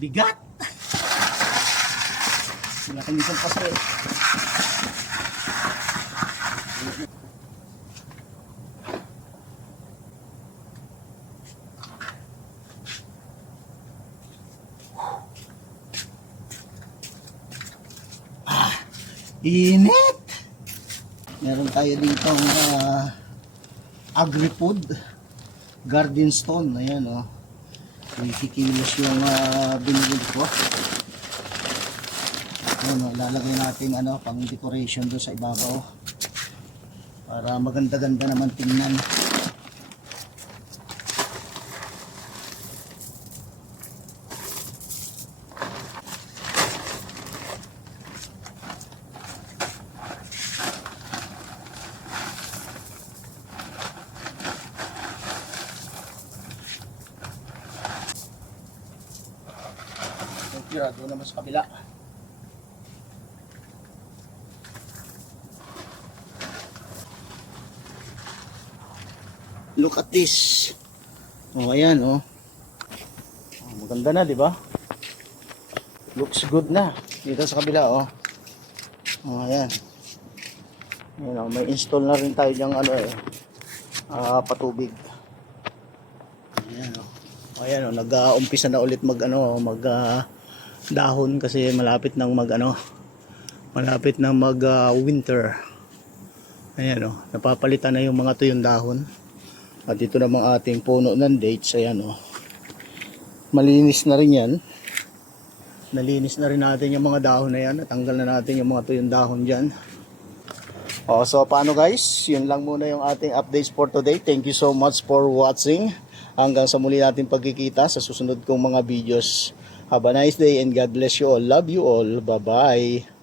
Bigat! Laki nitong paso eh. Init! Meron tayo dito agri-food garden stone. Ayan o. 20 kilos yung binili ko. Ayan o, lalagay natin pang decoration doon sa ibabaw para maganda-ganda naman tingnan. Doon naman sa kabila. Look at this. Oh, ayan oh. Maganda na, di ba? Looks good na. Dito sa kabila oh. Oh, ayan. Ayan oh, may install na rin tayo diyang patubig. Ayan oh. Ayan oh, nag-uumpisa na ulit mag dahon kasi malapit nang malapit nang winter. Ayan oh, napapalitan na yung mga tuyong dahon. At ito namang ating puno ng dates. Ayan oh, malinis na rin yan. Nalinis na rin natin yung mga dahon na yan. Natanggal na natin yung mga tuyong dahon dyan. Oh, so paano guys, yun lang muna yung ating updates for today. Thank you so much for watching. Hanggang sa muli natin pagkikita sa susunod kong mga videos. Have a nice day and God bless you all. Love you all. Bye-bye.